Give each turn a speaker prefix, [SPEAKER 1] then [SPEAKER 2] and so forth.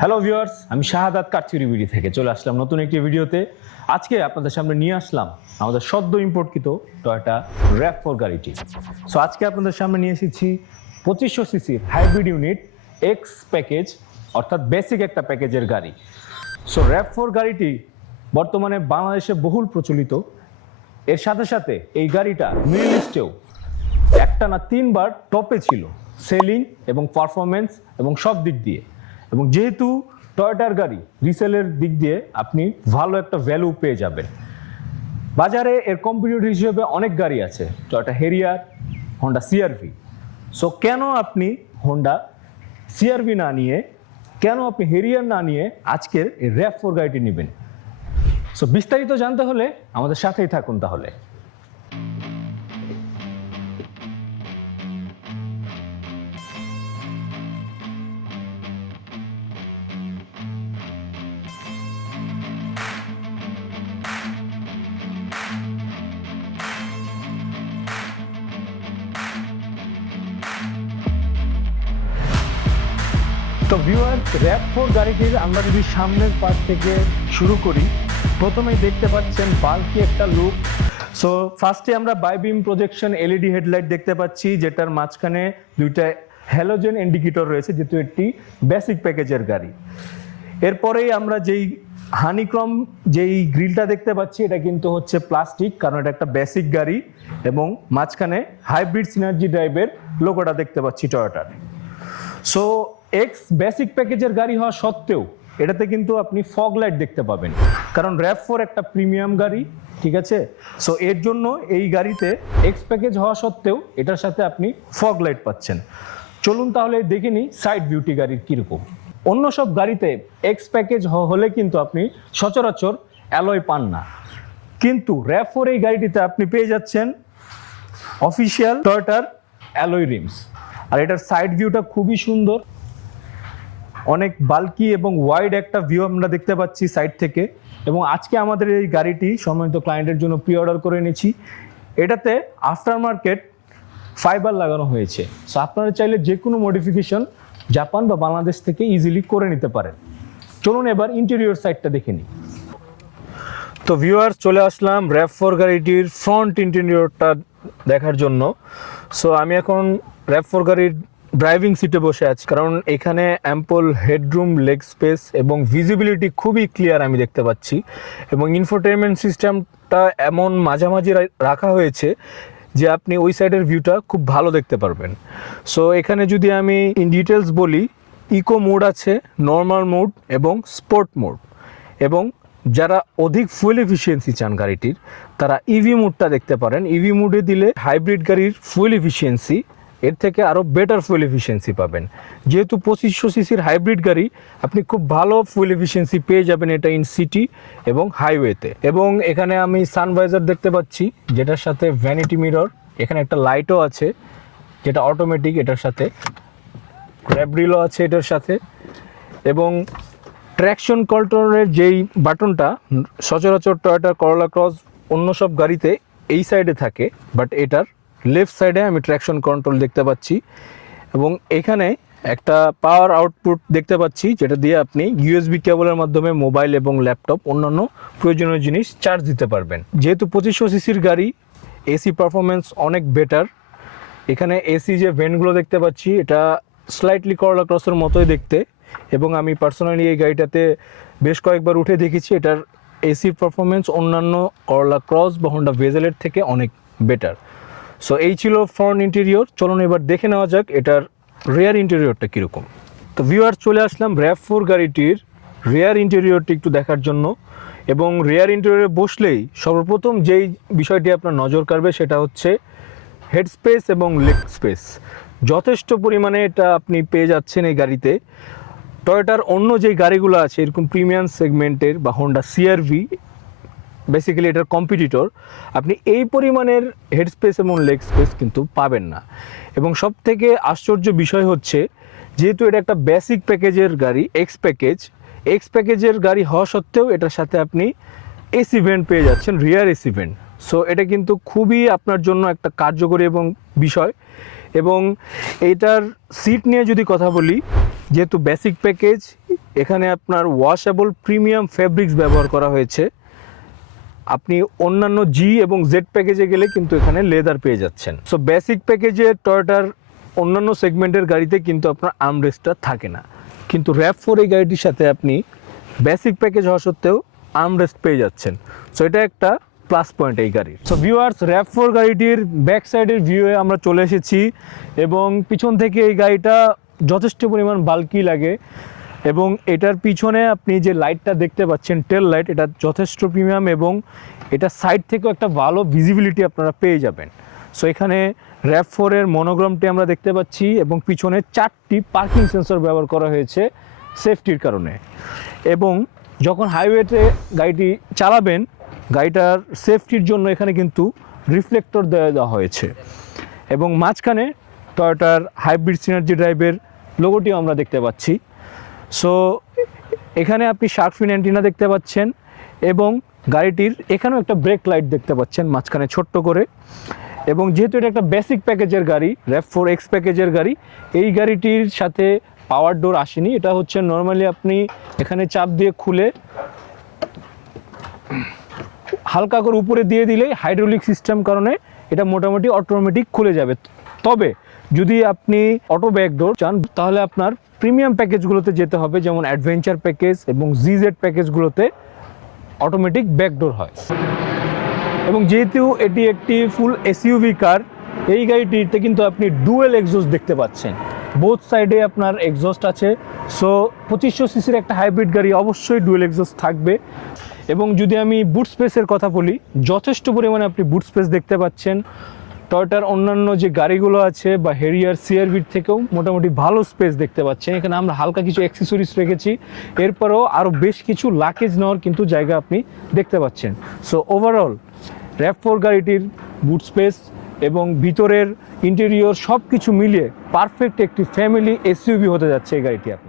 [SPEAKER 1] Hello viewers আমি শাহাদাত কারচুরি BD থেকে চলে আসলাম নতুন একটি ভিডিওতে। আজকে আপনাদের সামনে নিয়ে আসলাম আমাদের সদ্য ইম্পোর্টকৃত টয়োটা র্যাপ ফোর গাড়িটি। সো আজকে আপনাদের সামনে নিয়ে এসেছি পঁচিশশো সিসির হাইব্রিড ইউনিট এক্স প্যাকেজ অর্থাৎ বেসিক একটা প্যাকেজের গাড়ি। সো র্যাপ ফোর গাড়িটি বর্তমানে বাংলাদেশে বহুল প্রচলিত। এর সাথে সাথে এই গাড়িটা মিডল লিস্টেও একটা না তিনবার টপে ছিল। সেলিং এবং পারফরমেন্স এবং সব দিক দিয়ে। এবং যেহেতু টয়োটার গাড়ি রিসেলের দিক দিয়ে আপনি ভালো একটা ভ্যালু পেয়ে যাবেন। বাজারে এর কম্পিটিটর হিসেবে অনেক গাড়ি আছে Toyota Harrier Honda CRV so কেন আপনি হন্ডা সিআরভি না নিয়ে, কেন আপনি হেরিয়ার না নিয়ে আজকের এই র্যাপ ফোর গাড়িটি নেবেন? সো বিস্তারিত জানতে হলে আমাদের সাথেই থাকুন তাহলে। তো ভিউয়ার র্যাপ ফোর গাড়িটির আমরা যদি সামনের পাশ থেকে শুরু করি, প্রথমেই দেখতে পাচ্ছেন বাল্কি একটা লুক সো ফার্স্টে আমরা বাইবিম প্রজেকশন এলইডি হেডলাইট দেখতে পাচ্ছি, যেটার মাঝখানে দুইটা হ্যালোজেন ইন্ডিকেটর রয়েছে, যেহেতু একটি বেসিক প্যাকেজের গাড়ি। এরপরেই আমরা যেই হানিক্রম যেই গ্রিলটা দেখতে পাচ্ছি, এটা কিন্তু হচ্ছে প্লাস্টিক কারণ এটা একটা বেসিক গাড়ি এবং মাঝখানে হাইব্রিড সিনার্জি ড্রাইভের লোগোটা দেখতে পাচ্ছি টয়োটার সো এক্স বেসিক প্যাকেজের গাড়ি হওয়া সত্ত্বেও এটাতে কিন্তু আপনি ফগ লাইট দেখতে পাবেন। কারণ র্যাপ ফোর একটা প্রিমিয়াম গাড়ি, ঠিক আছে? সো এর জন্য এই গাড়িতে এক্স প্যাকেজ হওয়া সত্ত্বেও এটার সাথে আপনি ফগ লাইট পাচ্ছেন। চলুন তাহলে দেখে নিই সাইড বিউটি গাড়ির কীরকম। অন্য সব গাড়িতে এক্স প্যাকেজ হলে কিন্তু আপনি সচরাচর অ্যালয় পান না। কিন্তু র্যাপ ফোর এই গাড়িটিতে আপনি পেয়ে যাচ্ছেন অফিসিয়াল টয়টার অ্যালয় রিমস আর এটার সাইড ভিউটা খুবই সুন্দর। অনেক বাল্কি এবং ওয়াইড একটা ভিউ আমরা দেখতে পাচ্ছি সাইড থেকে। এবং আজকে আমাদের এই গাড়িটি সম্মানিত ক্লায়েন্টের জন্য প্রি অর্ডার করে এনেছি। এটাতে আফটার মার্কেট ফাইবার লাগানো হয়েছে। সো আপনারা চাইলে যে কোনো মডিফিকেশন জাপান বা বাংলাদেশ থেকে ইজিলি করে নিতে পারেন। চলুন এবার ইন্টেরিয়র সাইডটা দেখে নিই। তো ভিউয়ার্স চলে আসলাম র্যাপ ফোর গাড়িটির ফ্রন্ট ইন্টেরিয়রটা দেখার জন্য। সো আমি এখন র্যাপ ফোর গাড়ির ড্রাইভিং সিটে বসে আছি, কারণ এখানে অ্যাম্পল হেডরুম লেগ স্পেস এবং ভিজিবিলিটি খুবই ক্লিয়ার আমি দেখতে পাচ্ছি। এবং ইনফোটেনমেন্ট সিস্টেমটা এমন মাঝামাঝি রাখা হয়েছে যে আপনি ওই সাইডের ভিউটা খুব ভালো দেখতে পারবেন। সো এখানে যদি আমি ইন ডিটেলস বলি ইকো মোড আছে নর্মাল মোড এবং স্পোর্ট মোড এবং যারা অধিক ফুয়েল এফিসিয়েন্সি চান গাড়িটির, তারা ইভি মোডটা দেখতে পারেন। ইভি মোডে দিলে হাইব্রিড গাড়ির ফুয়েল এফিসিয়েন্সি এর থেকে আরও বেটার ফুয়েল এফিসিয়েন্সি পাবেন। যেহেতু পঁচিশশো সিসির হাইব্রিড গাড়ি, আপনি খুব ভালো ফুয়েল এফিসিয়েন্সি পেয়ে যাবেন এটা ইন সিটি এবং হাইওয়েতে এবং এখানে আমি সানভাইজার দেখতে পাচ্ছি, যেটার সাথে ভ্যানিটি মিরর এখানে একটা লাইটও আছে, যেটা অটোমেটিক এটার সাথে। র্যাবরিলও আছে এটার সাথে। এবং ট্র্যাকশন কন্ট্রোলের যেই বাটনটা, সচরাচর টয়োটা করলা ক্রস অন্য সব গাড়িতে এই সাইডে থাকে বাট এটার লেফট সাইডে আমি ট্র্যাকশন কন্ট্রোল দেখতে পাচ্ছি এবং এখানে একটা পাওয়ার আউটপুট দেখতে পাচ্ছি, যেটা দিয়ে আপনি ইউএসবি কেবলের মাধ্যমে মোবাইল এবং ল্যাপটপ অন্যান্য প্রয়োজনীয় জিনিস চার্জ দিতে পারবেন। যেহেতু পঁচিশশো সিসির গাড়ি এসি পারফরমেন্স অনেক বেটার এখানে এসি যে ভেন্টগুলো দেখতে পাচ্ছি, এটা স্লাইটলি করলা ক্রসের মতোই দেখতে এবং আমি পার্সোনালি এই গাড়িটাতে বেশ কয়েকবার উঠে দেখেছি, এটার এসির পারফরমেন্স অন্যান্য করলা ক্রস বা হন্ডা ভেজেলের থেকে অনেক বেটার সো এই ছিল ফ্রন্ট ইন্টেরিয়র চলুন এবার দেখে নেওয়া যাক এটার রেয়ার ইন্টেরিয়রটা কীরকম। তো ভিউয়ার চলে আসলাম র্যাপ ফোর গাড়িটির রেয়ার ইন্টেরিয়রটি একটু দেখার জন্য। এবং রেয়ার ইন্টেরিয়রে বসলেই সর্বপ্রথম যেই বিষয়টি আপনার নজর কাড়বে সেটা হচ্ছে হেড স্পেস এবং লেগ স্পেস যথেষ্ট পরিমাণে এটা আপনি পেয়ে যাচ্ছেন এই গাড়িতে। টয়োটার অন্য যে গাড়িগুলো আছে, এরকম প্রিমিয়াম সেগমেন্টের বা হোন্ডা সিআরভি বেসিক্যালি এটার কম্পিটিটর আপনি এই পরিমাণের হেড স্পেস এবং লেগ স্পেস কিন্তু পাবেন না। এবং সব থেকে আশ্চর্য বিষয় হচ্ছে, যেহেতু এটা একটা বেসিক প্যাকেজের গাড়ি এক্স প্যাকেজ এক্স প্যাকেজের গাড়ি হওয়া সত্ত্বেও এটার সাথে আপনি এসি ভেন্ট পেয়ে যাচ্ছেন রিয়ার এসি ভেন্ট সো এটা কিন্তু খুবই আপনার জন্য একটা কার্যকরী এবং বিষয়। এবং এইটার সিট নিয়ে যদি কথা বলি, যেহেতু বেসিক প্যাকেজ এখানে আপনার ওয়াশেবল প্রিমিয়াম ফেব্রিক্স ব্যবহার করা হয়েছে। আপনি অন্যান্য জি এবং জেড প্যাকেজে গেলে কিন্তু এখানে লেদার পেয়ে যাচ্ছেন। সো বেসিক প্যাকেজে টয়োটার অন্যান্য সেগমেন্টের গাড়িতে কিন্তু আপনার আর্মরেস্টটা থাকে না। কিন্তু র্যাপ ফোর এই গাড়িটির সাথে আপনি বেসিক প্যাকেজ হওয়া সত্ত্বেও আর্মরেস্ট পেয়ে যাচ্ছেন। সো এটা একটা প্লাস পয়েন্ট এই গাড়ির। সো ভিউয়ার্স র্যাপ ফোর গাড়িটির ব্যাক সাইডের ভিউয়ে আমরা চলে এসেছি এবং পিছন থেকে এই গাড়িটা যথেষ্ট পরিমাণ বাল্কি লাগে। এবং এটার পিছনে আপনি যে লাইটটা দেখতে পাচ্ছেন টেল লাইট এটা যথেষ্ট প্রিমিয়াম এবং এটা সাইড থেকেও একটা ভালো ভিজিবিলিটি আপনারা পেয়ে যাবেন। সো এখানে র্যাপ ফোরের মনোগ্রামটি আমরা দেখতে পাচ্ছি এবং পিছনে চারটি পার্কিং সেন্সর ব্যবহার করা হয়েছে সেফটির কারণে। এবং যখন হাইওয়েতে গাড়িটি চালাবেন, গাড়িটার সেফটির জন্য এখানে কিন্তু রিফ্লেক্টর দেওয়া দেওয়া হয়েছে। এবং মাঝখানে টয়টার হাইব্রিড সিনার্জি ড্রাইভের লোগোটিও আমরা দেখতে পাচ্ছি। সো এখানে আপনি শার্ক ফিন অ্যান্টিনা দেখতে পাচ্ছেন এবং গাড়িটির এখানেও একটা ব্রেক লাইট দেখতে পাচ্ছেন, মাঝখানে ছোট্ট করে। এবং যেহেতু এটা একটা বেসিক প্যাকেজের গাড়ি র্যাপ ফোর এক্স প্যাকেজের গাড়ি, এই গাড়িটির সাথে পাওয়ার ডোর আসেনি। এটা হচ্ছে নর্মালি আপনি এখানে চাপ দিয়ে খুলে হালকা করে উপরে দিয়ে দিলেই হাইড্রোলিক সিস্টেম কারণে এটা মোটামুটি অটোমেটিক খুলে যাবে। তবে যদি আপনি অটো ব্যাক ডোর চান, তাহলে আপনার প্রিমিয়াম প্যাকেজগুলোতে যেতে হবে, যেমন অ্যাডভেঞ্চার প্যাকেজ এবং জিজেড প্যাকেজগুলোতে অটোমেটিক ব্যাকডোর হয়। এবং যেহেতু এটি একটি ফুল এসইউভি কার এই গাড়িটিতে কিন্তু আপনি ডুয়েল এক্সস্ট দেখতে পাচ্ছেন। বোথ সাইডে আপনার এক্সস্ট আছে। সো পঁচিশশো সিসির একটা হাইব্রিড গাড়ি অবশ্যই ডুয়েল এক্সস্ট থাকবে। এবং যদি আমি বুট স্পেসের কথা বলি, যথেষ্ট পরিমাণে আপনি বুট স্পেস দেখতে পাচ্ছেন। টয়টার অন্যান্য যে গাড়িগুলো আছে বা হেরিয়ার সিআরবির থেকেও মোটামুটি ভালো স্পেস দেখতে পাচ্ছেন। এখানে আমরা হালকা কিছু অ্যাক্সেসরিজ রেখেছি। এরপরেও আরও বেশ কিছু লাকেজ নেওয়ার কিন্তু জায়গা আপনি দেখতে পাচ্ছেন। সো ওভারঅল র্যাপ ফোর গাড়িটির বুট স্পেস এবং ভিতরের ইন্টেরিয়র সব কিছু মিলিয়ে পারফেক্ট একটি ফ্যামিলি এসইউভি হতে যাচ্ছে এই গাড়িটি আপনার।